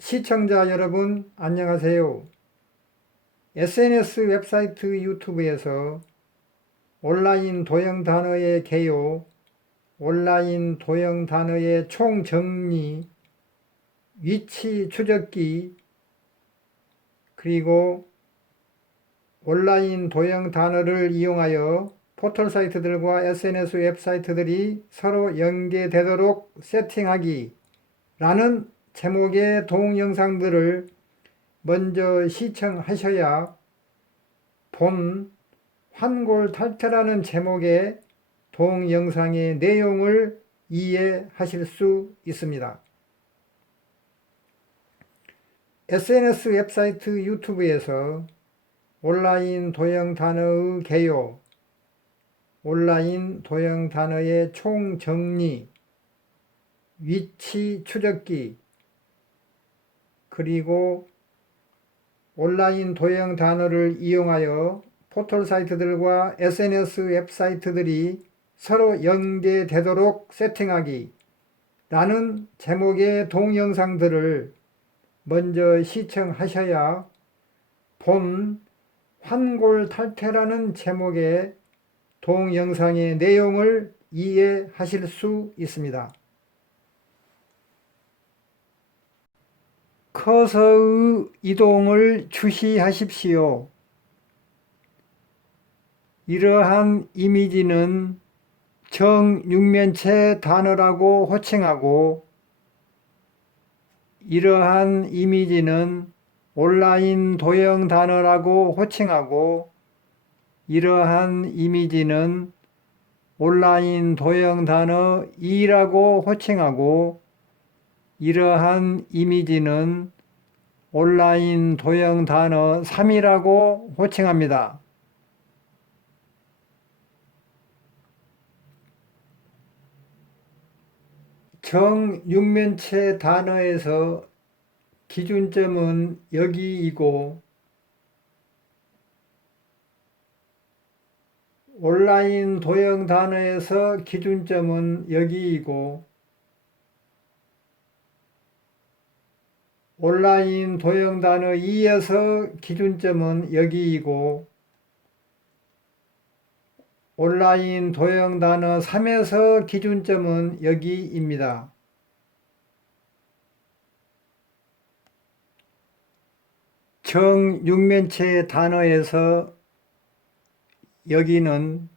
시청자 여러분, 안녕하세요. SNS 웹사이트 유튜브에서 온라인 도형 단어의 개요, 온라인 도형 단어의 총정리, 위치 추적기, 그리고 온라인 도형 단어를 이용하여 포털 사이트들과 SNS 웹사이트들이 서로 연계되도록 세팅하기 라는 제목의 동영상들을 먼저 시청하셔야 본 환골탈태라는 제목의 동영상의 내용을 이해하실 수 있습니다. SNS 웹사이트 유튜브에서 온라인 도형 단어의 개요, 온라인 도형 단어의 총정리, 위치 추적기, 그리고 온라인 도형 단어를 이용하여 포털 사이트들과 SNS 웹사이트들이 서로 연계되도록 세팅하기 라는 제목의 동영상들을 먼저 시청하셔야 본 환골탈태라는 제목의 동영상의 내용을 이해하실 수 있습니다. 커서의 이동을 주시하십시오. 이러한 이미지는 정육면체 단어라고 호칭하고, 이러한 이미지는 온라인 도형 단어라고 호칭하고, 이러한 이미지는 온라인 도형 단어 2라고 호칭하고, 이러한 이미지는 온라인 도형 단어 3이라고 호칭합니다. 정육면체 단어에서 기준점은 여기이고, 온라인 도형 단어에서 기준점은 여기이고, 온라인 도형 단어 2에서 기준점은 여기이고, 온라인 도형 단어 3에서 기준점은 여기입니다. 정육면체 단어에서 여기는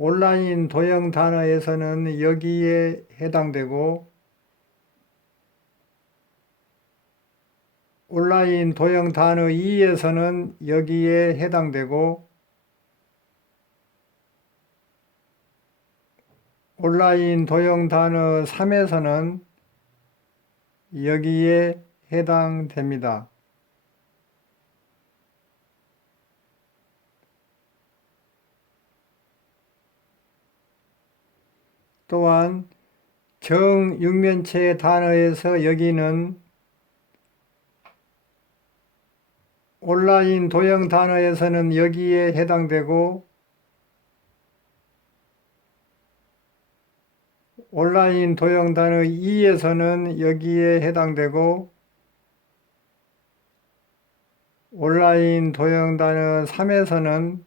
온라인 도형 단어에서는 여기에 해당되고, 온라인 도형 단어 2에서는 여기에 해당되고, 온라인 도형 단어 3에서는 여기에 해당됩니다. 또한 정육면체 단어에서 여기는 온라인 도형 단어에서는 여기에 해당되고, 온라인 도형 단어 2에서는 여기에 해당되고, 온라인 도형 단어 3에서는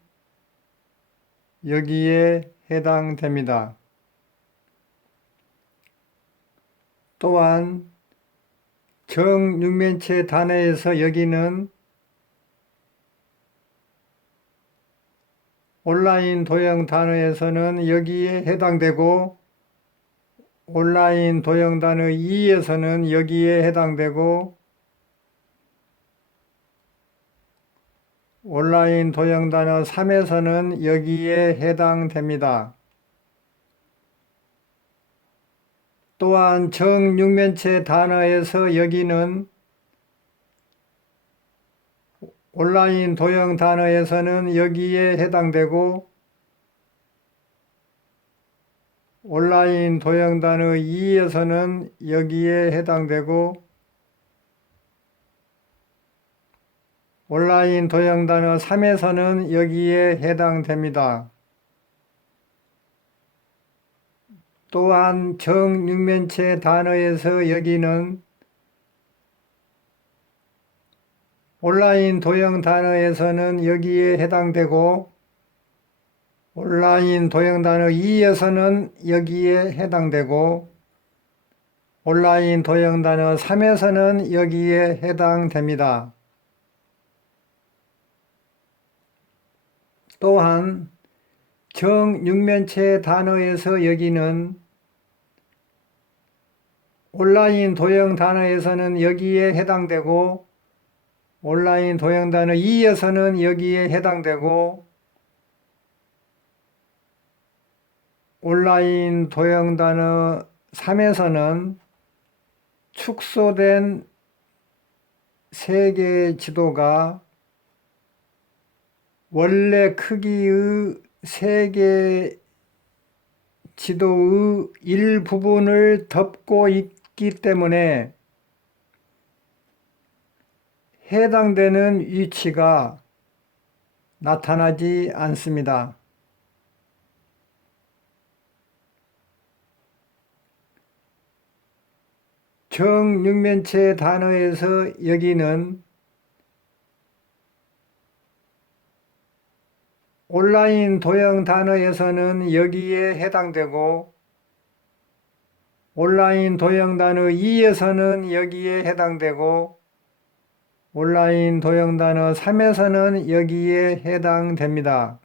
여기에 해당됩니다. 또한 정육면체 단어에서 여기는 온라인 도형 단어에서는 여기에 해당되고, 온라인 도형 단어 2에서는 여기에 해당되고, 온라인 도형 단어 3에서는 여기에 해당됩니다. 또한 정육면체 단어에서 여기는 온라인 도형 단어에서는 여기에 해당되고, 온라인 도형 단어 2에서는 여기에 해당되고, 온라인 도형 단어 3에서는 여기에 해당됩니다. 또한 정육면체 단어에서 여기는 온라인 도형 단어에서는 여기에 해당되고 온라인 도형 단어 2에서는 여기에 해당되고 온라인 도형 단어 3에서는 여기에 해당됩니다. 또한 정육면체 단어에서 여기는 온라인 도형 단어에서는 여기에 해당되고 온라인 도형 단어 2에서는 여기에 해당되고 온라인 도형 단어 3에서는 축소된 세계 지도가 원래 크기의 세계 지도의 일부분을 덮고 있기 때문에 해당되는 위치가 나타나지 않습니다. 정육면체 단어에서 여기는 온라인 도형 단어에서는 여기에 해당되고 온라인 도형 단어 2에서는 여기에 해당되고 온라인 도형 단어 3에서는 여기에 해당됩니다.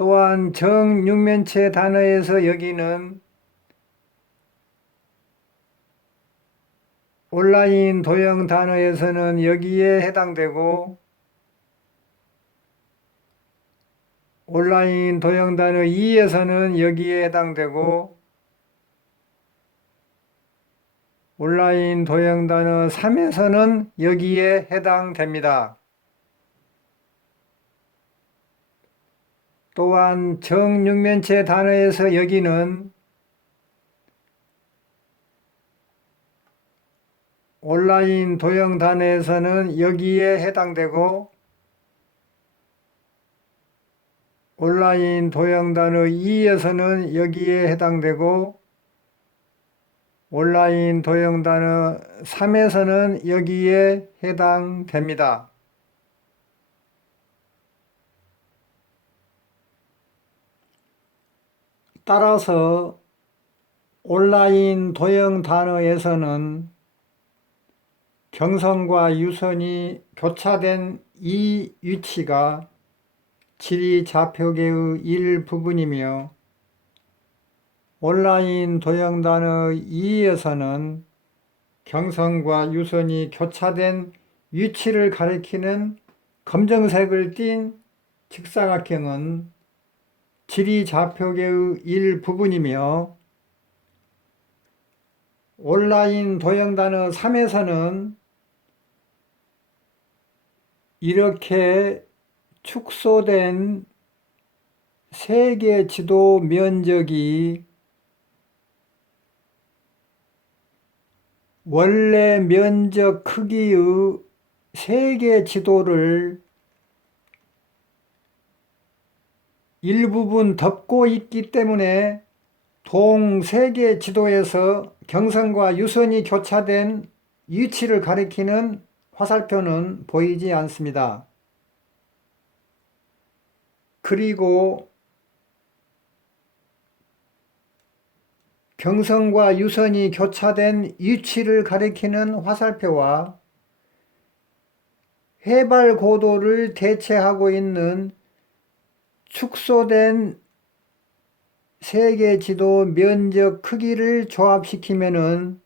또한 정육면체 단어에서 여기는 온라인 도형 단어에서는 여기에 해당되고 온라인 도형 단어 2에서는 여기에 해당되고 온라인 도형 단어 3에서는 여기에 해당됩니다. 또한 정육면체 단어에서 여기는 온라인 도형 단어에서는 여기에 해당되고 온라인 도형 단어 2에서는 여기에 해당되고 온라인 도형 단어 3에서는 여기에 해당됩니다. 따라서 온라인 도형 단어에서는 경선과 유선이 교차된 이 위치가 지리좌표계의 일부분이며 온라인 도형 단어 2에서는 경선과 유선이 교차된 위치를 가리키는 검정색을 띤 직사각형은 지리좌표계의 일부분이며 온라인 도형 단어 3에서는 이렇게 축소된 세계 지도 면적이 원래 면적 크기의 세계 지도를 일부분 덮고 있기 때문에 동세계 지도에서 경선과 유선이 교차된 위치를 가리키는 화살표는 보이지 않습니다. 그리고 경선과 유선이 교차된 위치를 가리키는 화살표와 해발 고도를 대체하고 있는 축소된 세계 지도 면적 크기를 조합시키면은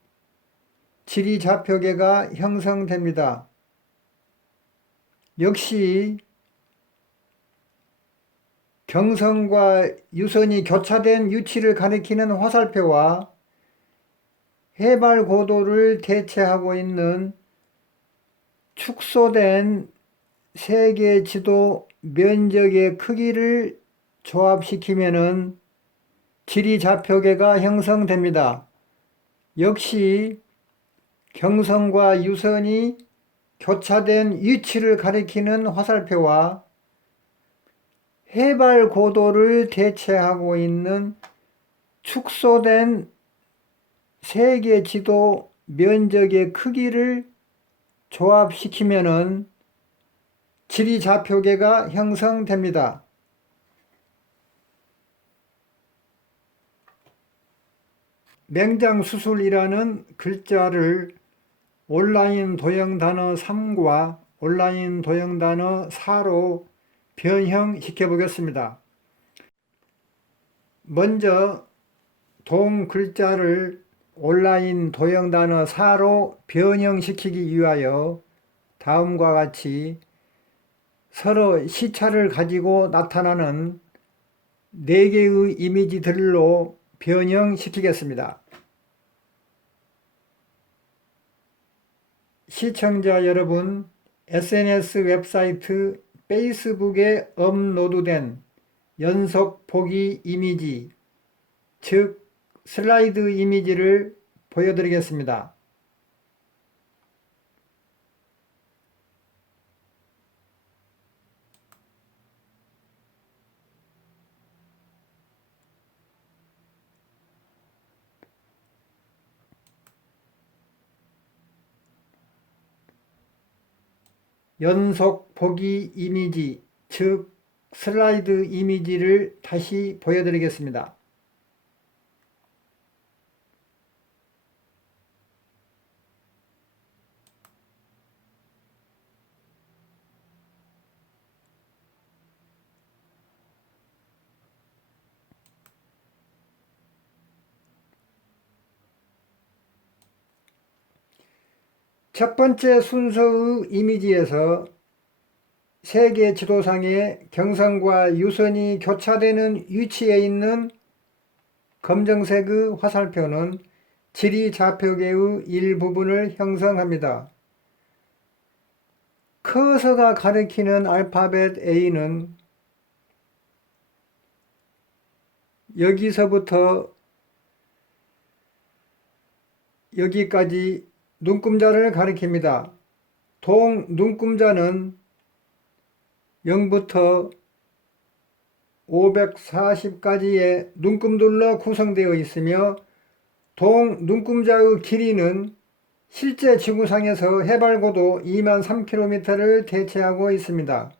지리좌표계가 형성됩니다. 역시 경선과 유선이 교차된 위치를 가리키는 화살표와 해발 고도를 대체하고 있는 축소된 세계 지도 면적의 크기를 조합시키면은 지리좌표계가 형성됩니다. 역시 경선과 유선이 교차된 위치를 가리키는 화살표와 해발 고도를 대체하고 있는 축소된 세계 지도 면적의 크기를 조합시키면은 지리 좌표계가 형성됩니다. 맹장수술이라는 글자를 온라인 도형 단어 3과 온라인 도형 단어 4로 변형시켜 보겠습니다. 먼저 동 글자를 온라인 도형 단어 4로 변형시키기 위하여 다음과 같이 서로 시차를 가지고 나타나는 4개의 이미지들로 변형시키겠습니다. 시청자 여러분, SNS 웹사이트 페이스북에 업로드된 연속 보기 이미지, 즉 슬라이드 이미지를 보여드리겠습니다. 연속 보기 이미지, 즉 슬라이드 이미지를 다시 보여드리겠습니다. 첫 번째 순서의 이미지에서 세계 지도상에 경선과 유선이 교차되는 위치에 있는 검정색의 화살표는 지리 좌표계의 일부분을 형성합니다. 커서가 가리키는 알파벳 A는 여기서부터 여기까지 눈금자를 가리킵니다. 동 눈금자는 0부터 540까지의 눈금들로 구성되어 있으며 동 눈금자의 길이는 실제 지구상에서 해발고도 23km를 대체하고 있습니다.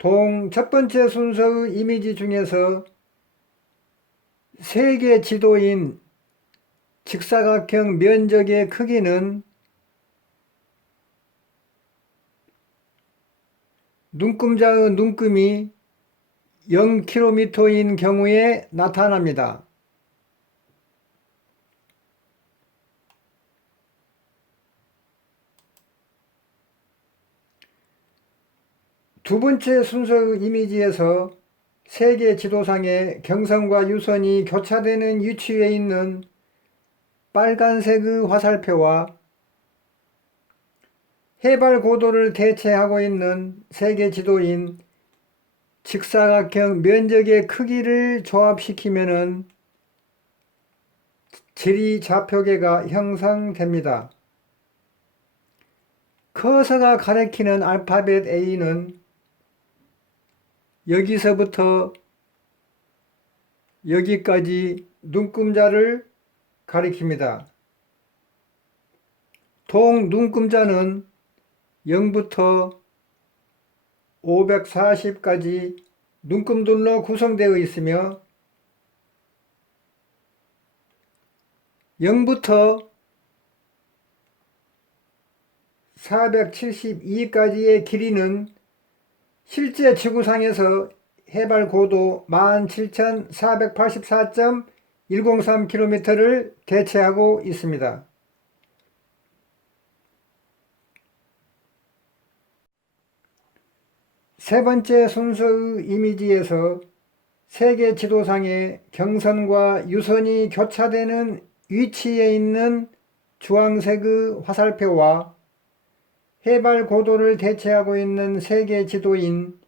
동 첫 번째 순서의 이미지 중에서 세계 지도인 직사각형 면적의 크기는 눈금자의 눈금이 0km인 경우에 나타납니다. 두 번째 순서의 이미지에서 세계 지도상에 경선과 유선이 교차되는 위치에 있는 빨간색의 화살표와 해발 고도를 대체하고 있는 세계 지도인 직사각형 면적의 크기를 조합시키면 지리 좌표계가 형성됩니다. 커서가 가리키는 알파벳 A는 여기서부터 여기까지 눈금자를 가리킵니다. 동 눈금자는 0부터 540까지 눈금들로 구성되어 있으며 0부터 472까지의 길이는 실제 지구상에서 해발 고도 17,484.103km를 대체하고 있습니다. 세 번째 순서의 이미지에서 세계 지도상에 경선과 유선이 교차되는 위치에 있는 주황색의 화살표와 해발 고도를 대체하고 있는 세계 지도인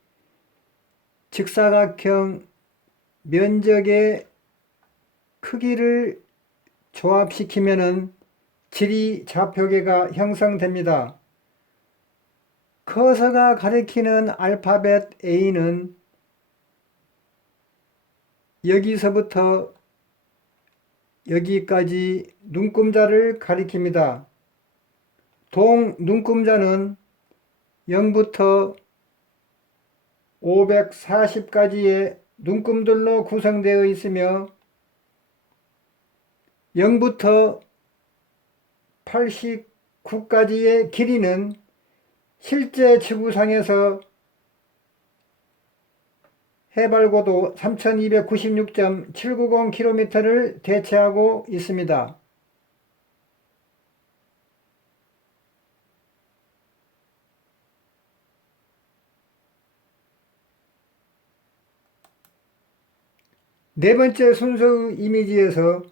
직사각형 면적의 크기를 조합시키면 지리 좌표계가 형성됩니다. 커서가 가리키는 알파벳 A는 여기서부터 여기까지 눈금자를 가리킵니다. 동눈금자는 0부터 540까지의 눈금들로 구성되어 있으며 0부터 89까지의 길이는 실제 지구상에서 해발고도 3296.790km를 대체하고 있습니다. 네 번째 순서의 이미지에서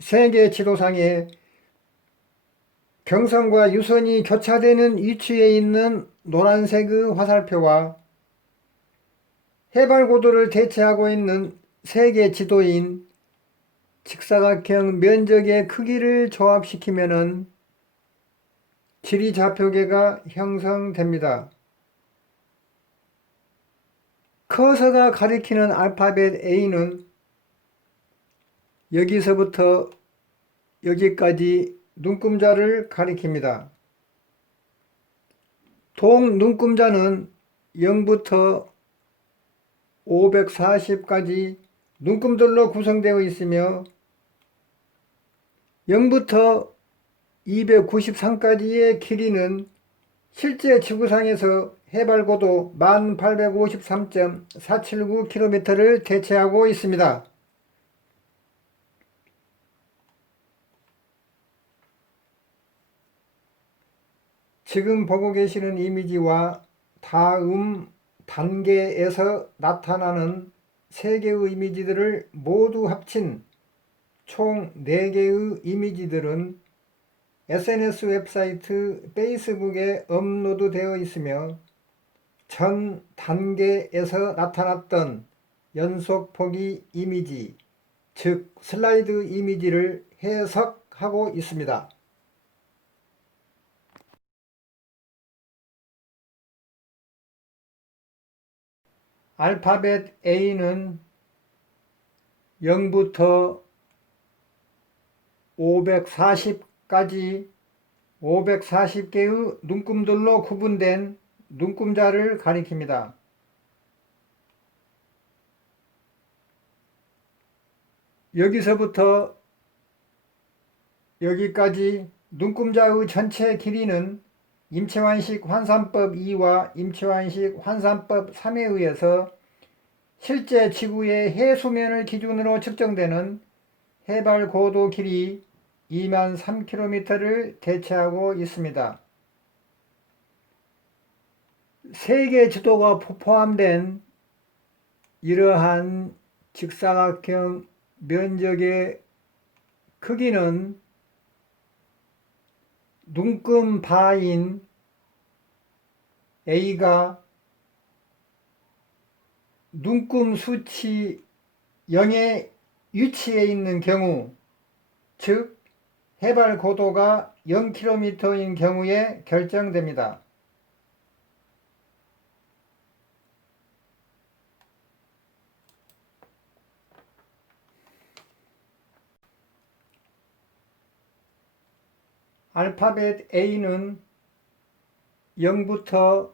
세계 지도상에 경선과 유선이 교차되는 위치에 있는 노란색의 화살표와 해발고도를 대체하고 있는 세계 지도인 직사각형 면적의 크기를 조합시키면 지리좌표계가 형성됩니다. 커서가 가리키는 알파벳 A는 여기서부터 여기까지 눈금자를 가리킵니다. 동눈금자는 0부터 540까지 눈금들로 구성되어 있으며 0부터 293까지의 길이는 실제 지구상에서 해발고도 1853.479km를 대체하고 있습니다. 지금 보고 계시는 이미지와 다음 단계에서 나타나는 3개의 이미지들을 모두 합친 총 4개의 이미지들은 SNS 웹사이트 페이스북에 업로드되어 있으며 전 단계에서 나타났던 연속 보기 이미지, 즉 슬라이드 이미지를 해석하고 있습니다. 알파벳 A는 0부터 540까지 540개의 눈금들로 구분된 눈금자를 가리킵니다. 여기서부터 여기까지 눈금자의 전체 길이는 임채완식 환산법 2와 임채완식 환산법 3에 의해서 실제 지구의 해수면을 기준으로 측정되는 해발 고도 길이 2만 3km를 대체하고 있습니다. 세계 지도가 포함된 이러한 직사각형 면적의 크기는 눈금 바인 A가 눈금 수치 0의 위치에 있는 경우, 즉 해발 고도가 0km인 경우에 결정됩니다. 알파벳 A는 0부터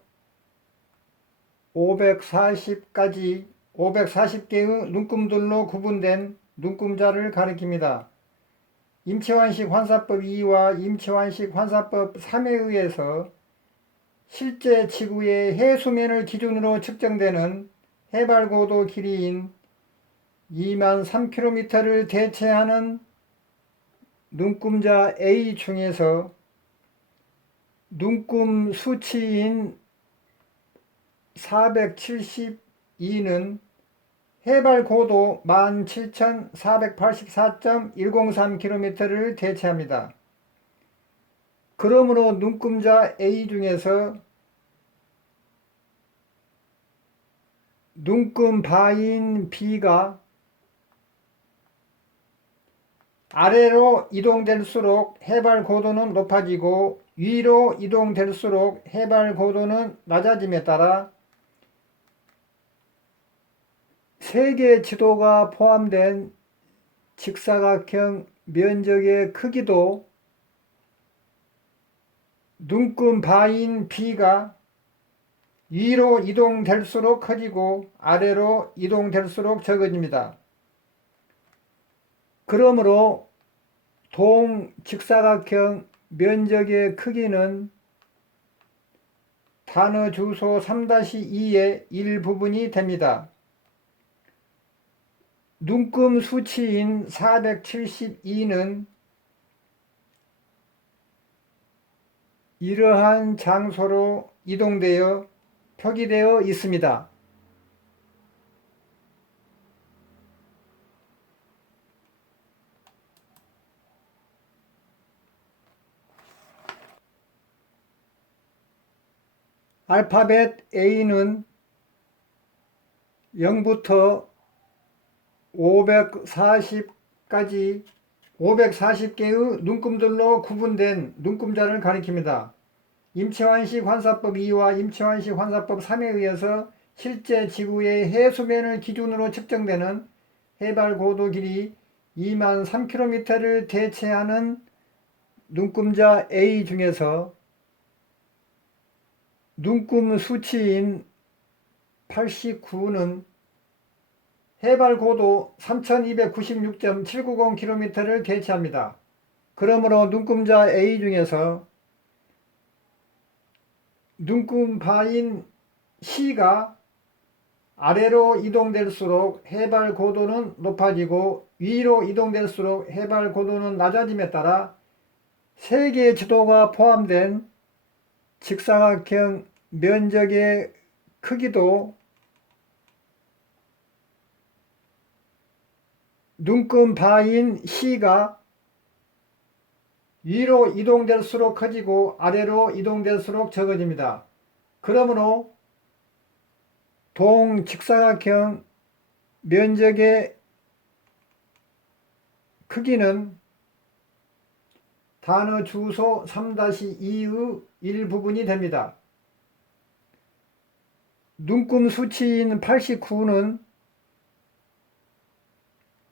540까지 540개의 눈금들로 구분된 눈금자를 가리킵니다. 임채완식 환산법 2와 임채완식 환산법 3에 의해서 실제 지구의 해수면을 기준으로 측정되는 해발고도 길이인 2만 3km를 대체하는 눈금자 A 중에서 눈금 수치인 472는 해발 고도 17,484.103km를 대체합니다. 그러므로 눈금자 A 중에서 눈금 바인 B가 아래로 이동될수록 해발 고도는 높아지고 위로 이동될수록 해발 고도는 낮아짐에 따라 세계 지도가 포함된 직사각형 면적의 크기도 눈금 바인 B가 위로 이동될수록 커지고 아래로 이동될수록 적어집니다. 그러므로 동직사각형 면적의 크기는 단어 주소 3-2의 일부분이 됩니다. 눈금 수치인 472는 이러한 장소로 이동되어 표기되어 있습니다. 알파벳 A는 0부터 540까지 540개의 눈금들로 구분된 눈금자를 가리킵니다. 임채환식 환사법 2와 임채환식 환사법 3에 의해서 실제 지구의 해수면을 기준으로 측정되는 해발 고도 길이 2만 3km를 대체하는 눈금자 A 중에서 눈금 수치인 89는 해발 고도 3296.790km를 대체합니다. 그러므로 눈금자 A 중에서 눈금 바인 C가 아래로 이동될수록 해발 고도는 높아지고 위로 이동될수록 해발 고도는 낮아짐에 따라 세계 지도가 포함된 직사각형 면적의 크기도 눈금 바인 C가 위로 이동될수록 커지고 아래로 이동될수록 적어집니다. 그러므로 동직사각형 면적의 크기는 단어 주소 3-2의 일부분이 됩니다. 눈금 수치인 89는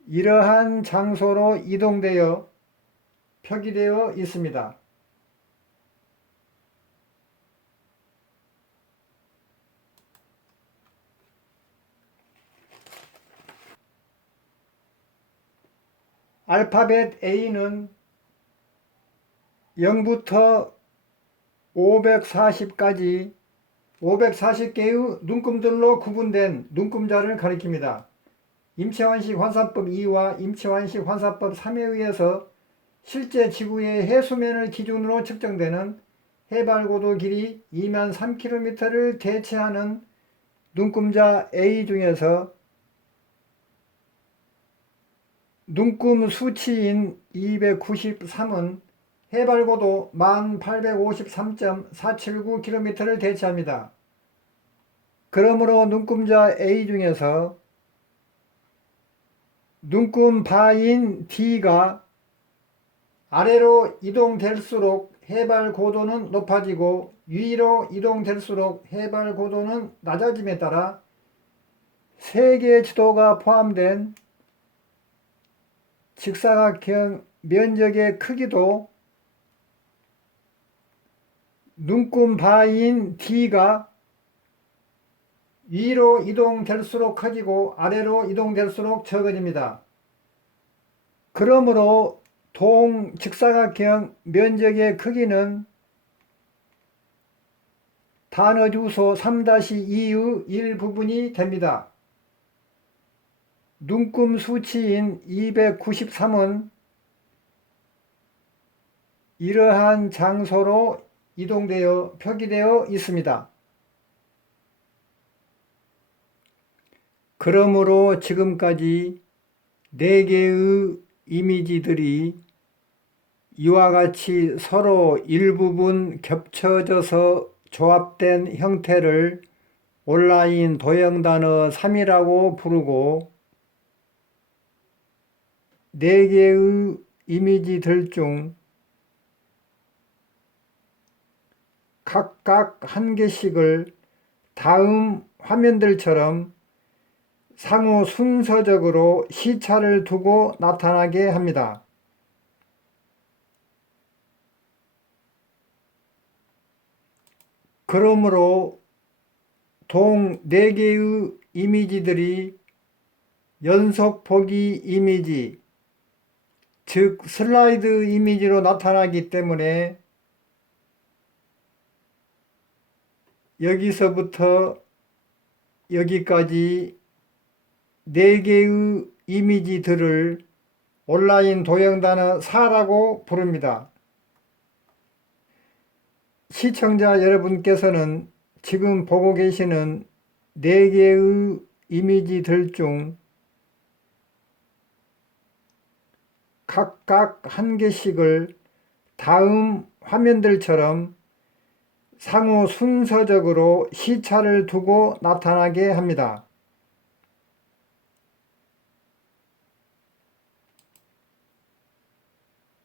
이러한 장소로 이동되어 표기되어 있습니다. 알파벳 A는 0부터 540까지 540개의 눈금들로 구분된 눈금자를 가리킵니다. 임채환식 환사법 2와 임채환식 환사법 3에 의해서 실제 지구의 해수면을 기준으로 측정되는 해발고도 길이 2만 3km를 대체하는 눈금자 A 중에서 눈금 수치인 293은 해발고도 1853.479km를 대체합니다. 그러므로 눈금자 A 중에서 눈금 바인 D가 아래로 이동될수록 해발 고도는 높아지고 위로 이동될수록 해발 고도는 낮아짐에 따라 세계 지도가 포함된 직사각형 면적의 크기도 눈금 바인 D가 위로 이동될수록 커지고 아래로 이동될수록 적어집니다. 그러므로 동직사각형 면적의 크기는 단어 주소 3-2의 일부분이 됩니다. 눈금 수치인 293은 이러한 장소로 이동되어 표기되어 있습니다. 그러므로 지금까지 4개의 이미지들이 이와 같이 서로 일부분 겹쳐져서 조합된 형태를 온라인 도형단어 3이라고 부르고 4개의 이미지들 중 각각 한 개씩을 다음 화면들처럼 상호 순서적으로 시차를 두고 나타나게 합니다. 그러므로 동 4개의 이미지들이 연속 보기 이미지, 즉 슬라이드 이미지로 나타나기 때문에 여기서부터 여기까지 4개의 이미지들을 온라인 도형단어 4라고 부릅니다. 시청자 여러분께서는 지금 보고 계시는 4개의 이미지들 중 각각 한 개씩을 다음 화면들처럼 상호 순서적으로 시차를 두고 나타나게 합니다.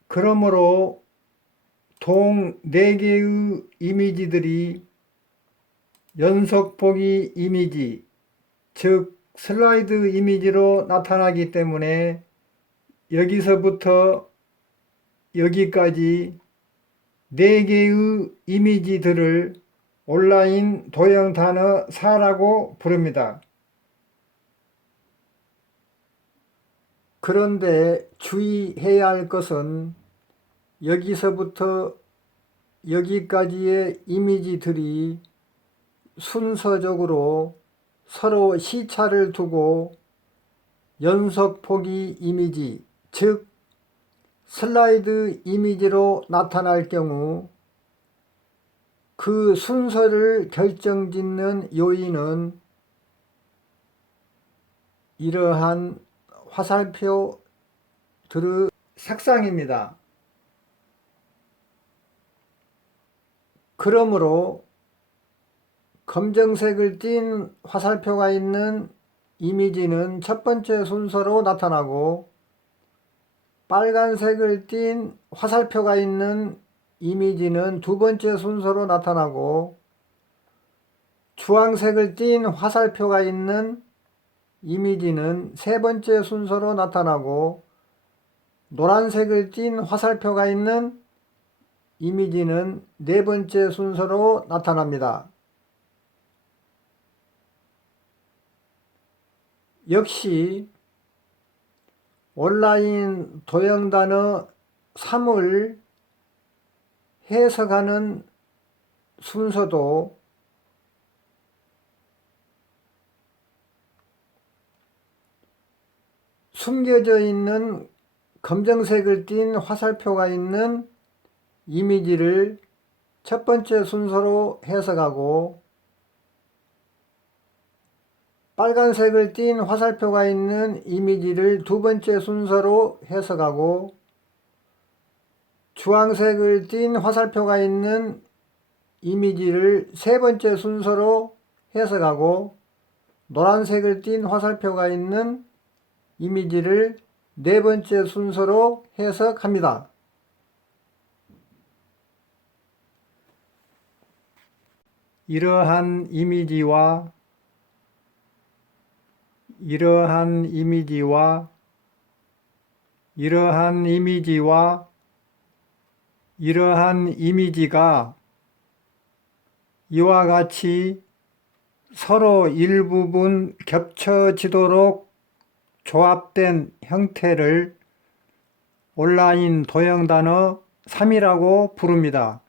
그러므로 동 4개의 이미지들이 연속 보기 이미지, 즉 슬라이드 이미지로 나타나기 때문에 여기서부터 여기까지 4개의 이미지들을 온라인 도형 단어 4라고 부릅니다. 그런데 주의해야 할 것은 여기서부터 여기까지의 이미지들이 순서적으로 서로 시차를 두고 연속 보기 이미지, 즉 슬라이드 이미지로 나타날 경우 그 순서를 결정짓는 요인은 이러한 화살표들의 색상입니다. 그러므로 검정색을 띤 화살표가 있는 이미지는 첫 번째 순서로 나타나고 빨간색을 띤 화살표가 있는 이미지는 두 번째 순서로 나타나고 주황색을 띤 화살표가 있는 이미지는 세 번째 순서로 나타나고 노란색을 띤 화살표가 있는 이미지는 네 번째 순서로 나타납니다. 역시 온라인 도형단어 3을 해석하는 순서도 숨겨져 있는 검정색을 띤 화살표가 있는 이미지를 첫 번째 순서로 해석하고 빨간색을 띤 화살표가 있는 이미지를 두 번째 순서로 해석하고 주황색을 띤 화살표가 있는 이미지를 세 번째 순서로 해석하고 노란색을 띤 화살표가 있는 이미지를 네 번째 순서로 해석합니다. 이러한 이미지와 이러한 이미지와 이러한 이미지와 이러한 이미지가 이와 같이 서로 일부분 겹쳐지도록 조합된 형태를 온라인 도형단어 3이라고 부릅니다.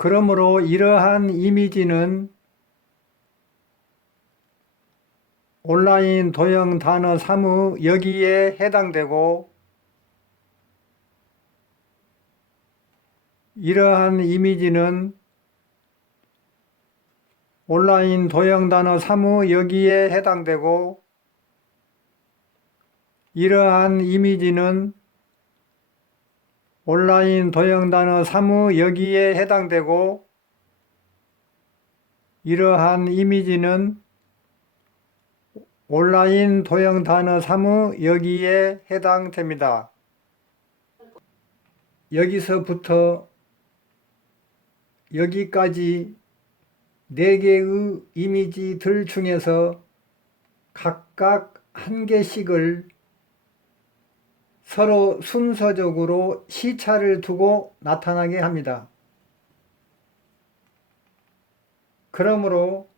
그러므로 이러한 이미지는 온라인 도형 단어 3의 여기에 해당되고 이러한 이미지는 온라인 도형 단어 3의 여기에 해당되고 이러한 이미지는 온라인 도형 단어 3의 여기에 해당되고 이러한 이미지는 온라인 도형 단어 3의 여기에 해당됩니다. 여기서부터 여기까지 4개의 이미지들 중에서 각각 한 개씩을 서로 순서적으로 시차를 두고 나타나게 합니다. 그러므로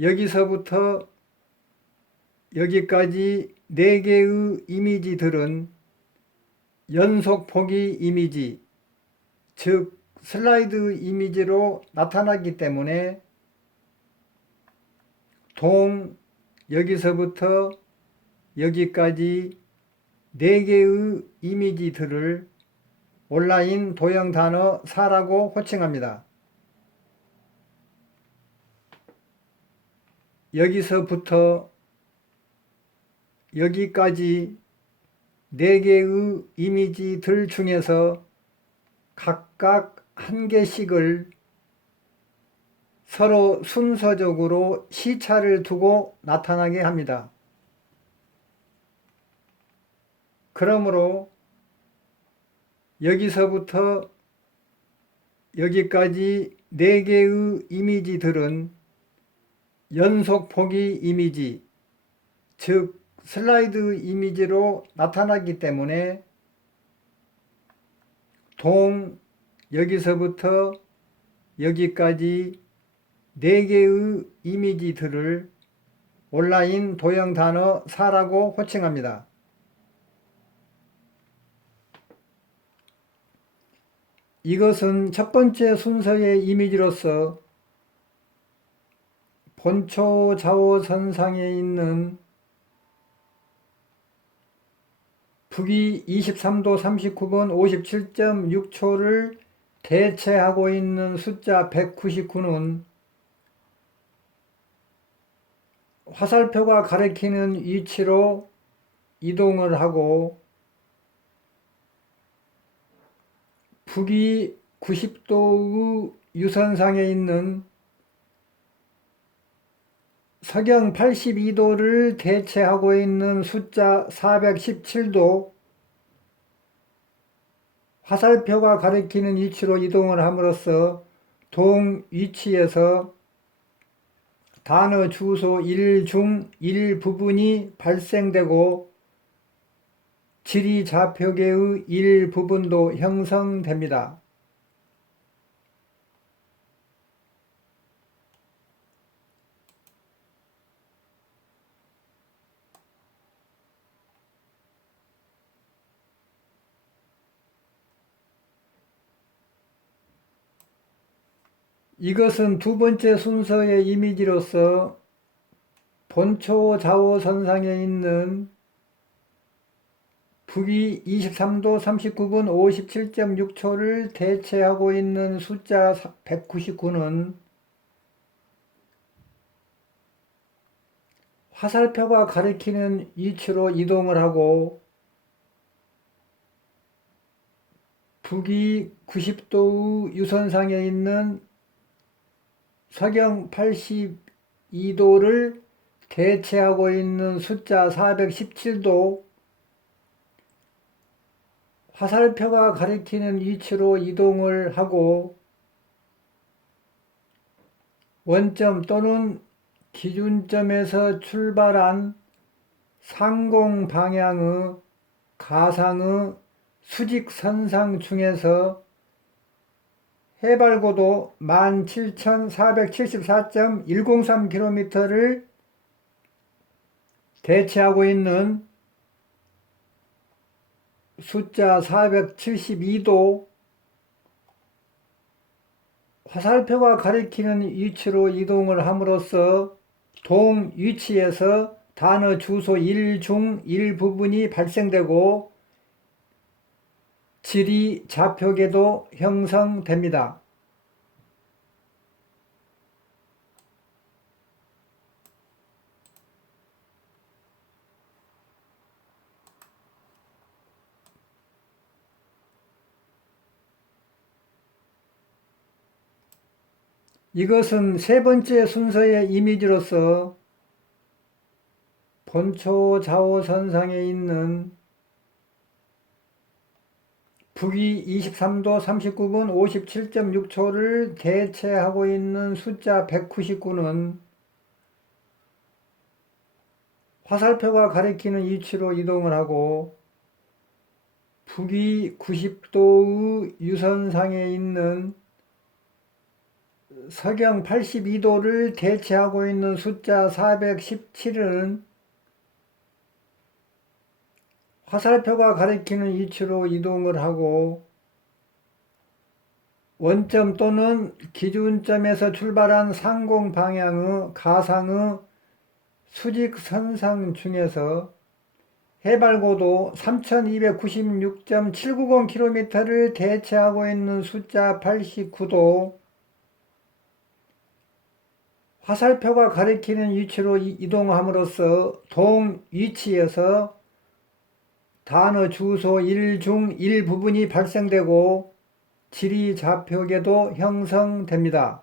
여기서부터 여기까지 4개의 이미지들은 연속 보기 이미지, 즉 슬라이드 이미지로 나타나기 때문에 여기서부터 여기까지 4개의 이미지들을 온라인 도형 단어 4라고 호칭합니다. 여기서부터 여기까지 4개의 이미지들 중에서 각각 한 개씩을 서로 순서적으로 시차를 두고 나타나게 합니다. 그러므로 여기서부터 여기까지 4개의 이미지들은 연속 보기 이미지, 즉 슬라이드 이미지로 나타나기 때문에 여기서부터 여기까지 4개의 이미지들을 온라인 도형 단어 4라고 호칭합니다. 이것은 첫 번째 순서의 이미지로서 본초 좌우선상에 있는 북위 23도 39분 57.6초를 대체하고 있는 숫자 199는 화살표가 가리키는 위치로 이동을 하고 북위 90도의 유선상에 있는 서경 82도를 대체하고 있는 숫자 417도 화살표가 가리키는 위치로 이동을 함으로써 동위치에서 단어 주소 1중 1부분이 발생되고 지리 좌표계의 일부분도 형성됩니다. 이것은 두 번째 순서의 이미지로서 본초 좌우선상에 있는 북위 23도 39분 57.6초를 대체하고 있는 숫자 199는 화살표가 가리키는 위치로 이동을 하고 북위 90도의 유선상에 있는 서경 82도를 대체하고 있는 숫자 417도 화살표가 가리키는 위치로 이동을 하고 원점 또는 기준점에서 출발한 상공 방향의 가상의 수직선상 중에서 해발고도 17,474.103km를 대체하고 있는 숫자 472도 화살표가 가리키는 위치로 이동을 함으로써 동위치에서 단어 주소 1중 1부분이 발생되고 지리 좌표계도 형성됩니다. 이것은 세 번째 순서의 이미지로서 본초 좌우선상에 있는 북위 23도 39분 57.6초를 대체하고 있는 숫자 199는 화살표가 가리키는 위치로 이동을 하고 북위 90도의 유선상에 있는 서경 82도를 대체하고 있는 숫자 417은 화살표가 가리키는 위치로 이동을 하고 원점 또는 기준점에서 출발한 상공 방향의 가상의 수직선상 중에서 해발고도 3296.790km를 대체하고 있는 숫자 89도, 화살표가 가리키는 위치로 이동함으로써 동위치에서 단어 주소 1중 1부분이 발생되고 지리좌표계도 형성됩니다.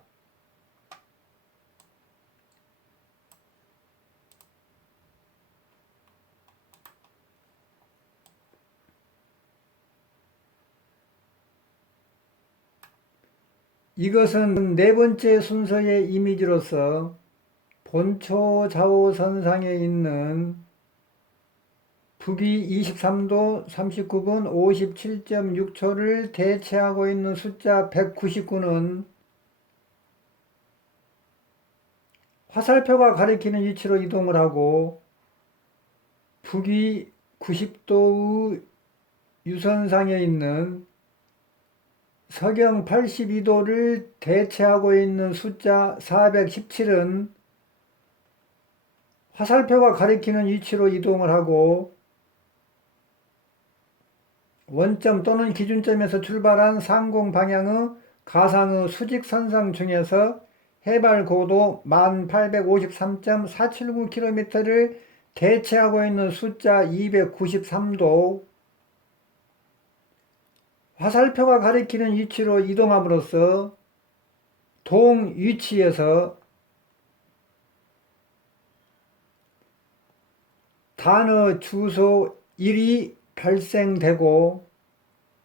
이것은 네 번째 순서의 이미지로서 본초 좌우선상에 있는 북위 23도 39분 57.6초를 대체하고 있는 숫자 199는 화살표가 가리키는 위치로 이동을 하고 북위 90도의 유선상에 있는 서경 82도를 대체하고 있는 숫자 417은 화살표가 가리키는 위치로 이동을 하고 원점 또는 기준점에서 출발한 상공 방향의 가상의 수직선상 중에서 해발 고도 1853.479km를 대체하고 있는 숫자 293도, 화살표가 가리키는 위치로 이동함으로써 동위치에서 단어 주소 1이 발생되고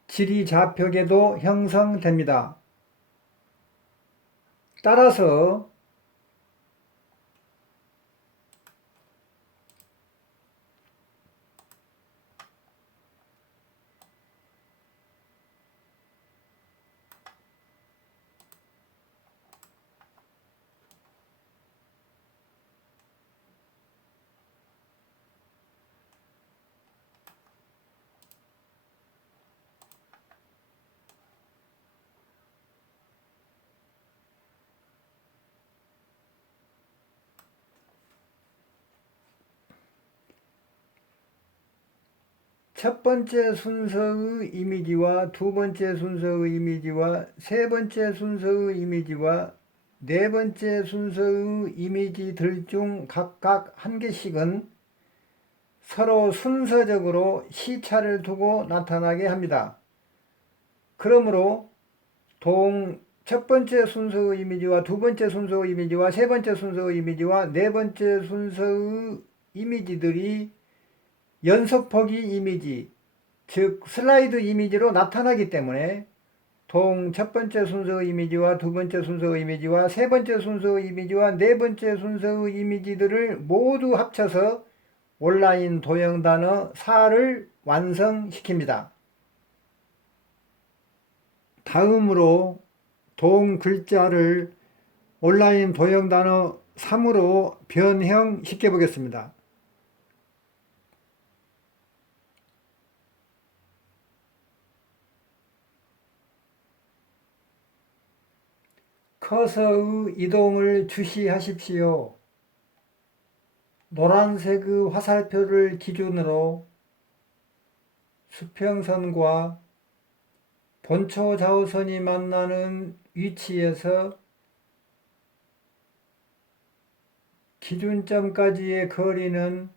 지리좌표계도 형성됩니다. 따라서 첫 번째 순서의 이미지와 두 번째 순서의 이미지와 세 번째 순서의 이미지와 네 번째 순서의 이미지들 중 각각 한 개씩은 서로 순서적으로 시차를 두고 나타나게 합니다. 그러므로 첫 번째 순서의 이미지와 두 번째 순서의 이미지와 세 번째 순서의 이미지와 네 번째 순서의 이미지들이 연속보기 이미지, 즉 슬라이드 이미지로 나타나기 때문에 첫 번째 순서의 이미지와 두 번째 순서의 이미지와 세 번째 순서의 이미지와 네 번째 순서의 이미지들을 모두 합쳐서 온라인 도형단어 4를 완성시킵니다. 다음으로 글자를 온라인 도형단어 3으로 변형시켜 보겠습니다. 커서의 이동을 주시하십시오. 노란색의 화살표를 기준으로 수평선과 본초 좌우선이 만나는 위치에서 기준점까지의 거리는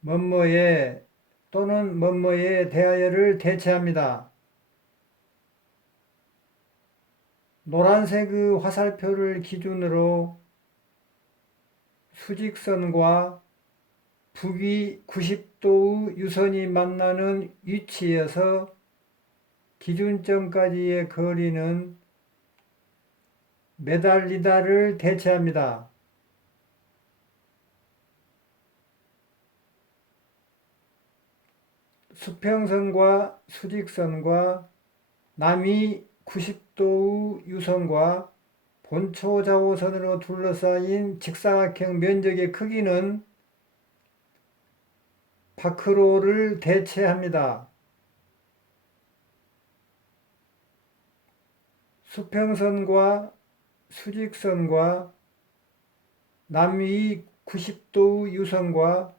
뭐뭐에 또는 뭐뭐에 대하여를 대체합니다. 노란색의 화살표를 기준으로 수직선과 북위 90도의 유선이 만나는 위치에서 기준점까지의 거리는 매달리다를 대체합니다. 수평선과 수직선과 남위 90도의 유선과 본초 좌우선으로 둘러싸인 직사각형 면적의 크기는 바크로를 대체합니다. 수평선과 수직선과 남위 90도의 유선과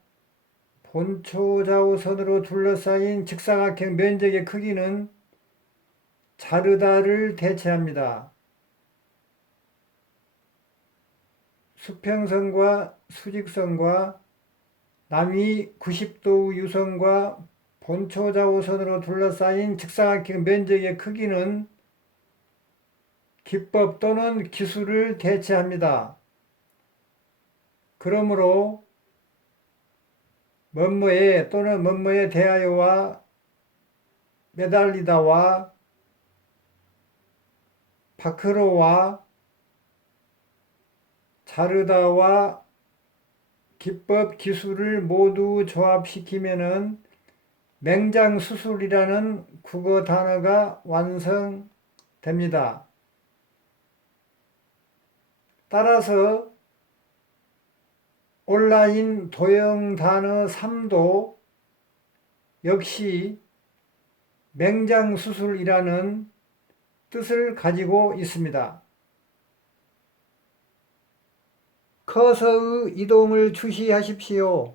본초 좌우선으로 둘러싸인 직사각형 면적의 크기는 자르다를 대체합니다. 수평선과 수직선과 남위 90도의 유선과 본초 좌우선으로 둘러싸인 직사각형 면적의 크기는 기법 또는 기술을 대체합니다. 그러므로 뭐뭐에 또는 뭐뭐에 대하여와 매달리다와 바크로와 자르다와 기법 기술을 모두 조합시키면은 맹장수술이라는 국어 단어가 완성됩니다. 따라서 온라인 도형 단어 3도 역시 맹장수술이라는 뜻을 가지고 있습니다. 커서의 이동을 주시하십시오.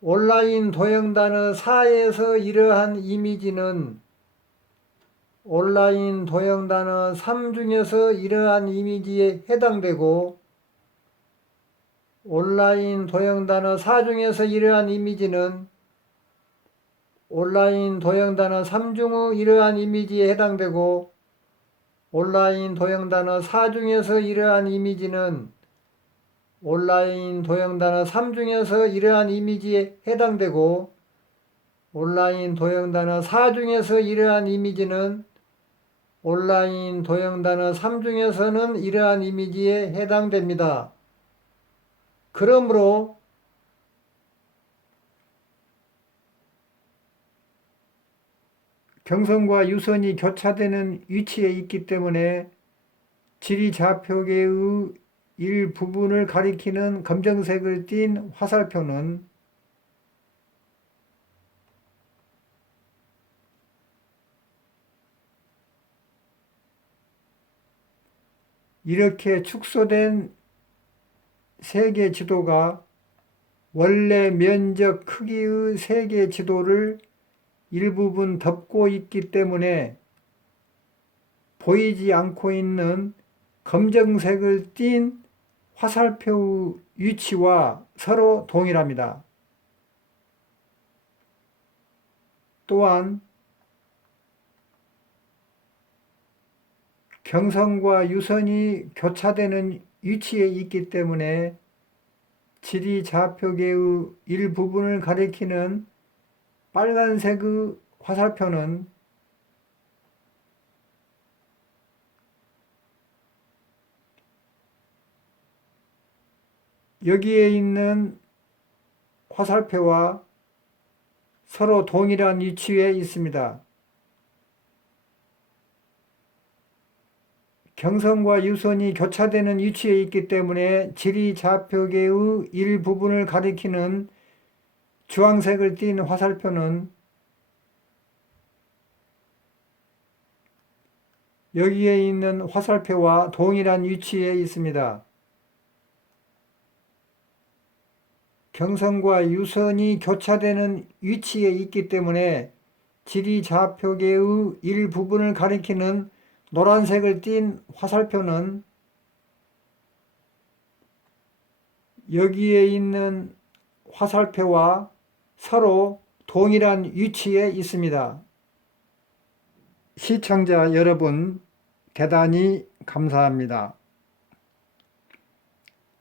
온라인 도형 단어 4에서 이러한 이미지는 온라인 도형 단어 3 중에서 이러한 이미지에 해당되고 온라인 도형 단어 4 중에서 이러한 이미지는 온라인 도형 단어 3 중의 이러한 이미지에 해당되고 온라인 도형 단어 4 중에서 이러한 이미지는 온라인 도형 단어 3 중에서 이러한 이미지에 해당되고 온라인 도형 단어 4 중에서 이러한 이미지는 온라인 도형 단어 3 중에서는 이러한 이미지에 해당됩니다. 그러므로 경선과 유선이 교차되는 위치에 있기 때문에 지리좌표계의 일부분을 가리키는 검정색을 띤 화살표는 이렇게 축소된 세계 지도가 원래 면적 크기의 세계 지도를 일부분 덮고 있기 때문에 보이지 않고 있는 검정색을 띤 화살표의 위치와 서로 동일합니다. 또한 경선과 유선이 교차되는 위치에 있기 때문에 지리좌표계의 일부분을 가리키는 빨간색의 화살표는 여기에 있는 화살표와 서로 동일한 위치에 있습니다. 경선과 유선이 교차되는 위치에 있기 때문에 지리좌표계의 일부분을 가리키는 주황색을 띤 화살표는 여기에 있는 화살표와 동일한 위치에 있습니다. 경선과 유선이 교차되는 위치에 있기 때문에 지리좌표계의 일부분을 가리키는 노란색을 띤 화살표는 여기에 있는 화살표와 서로 동일한 위치에 있습니다. 시청자 여러분, 대단히 감사합니다.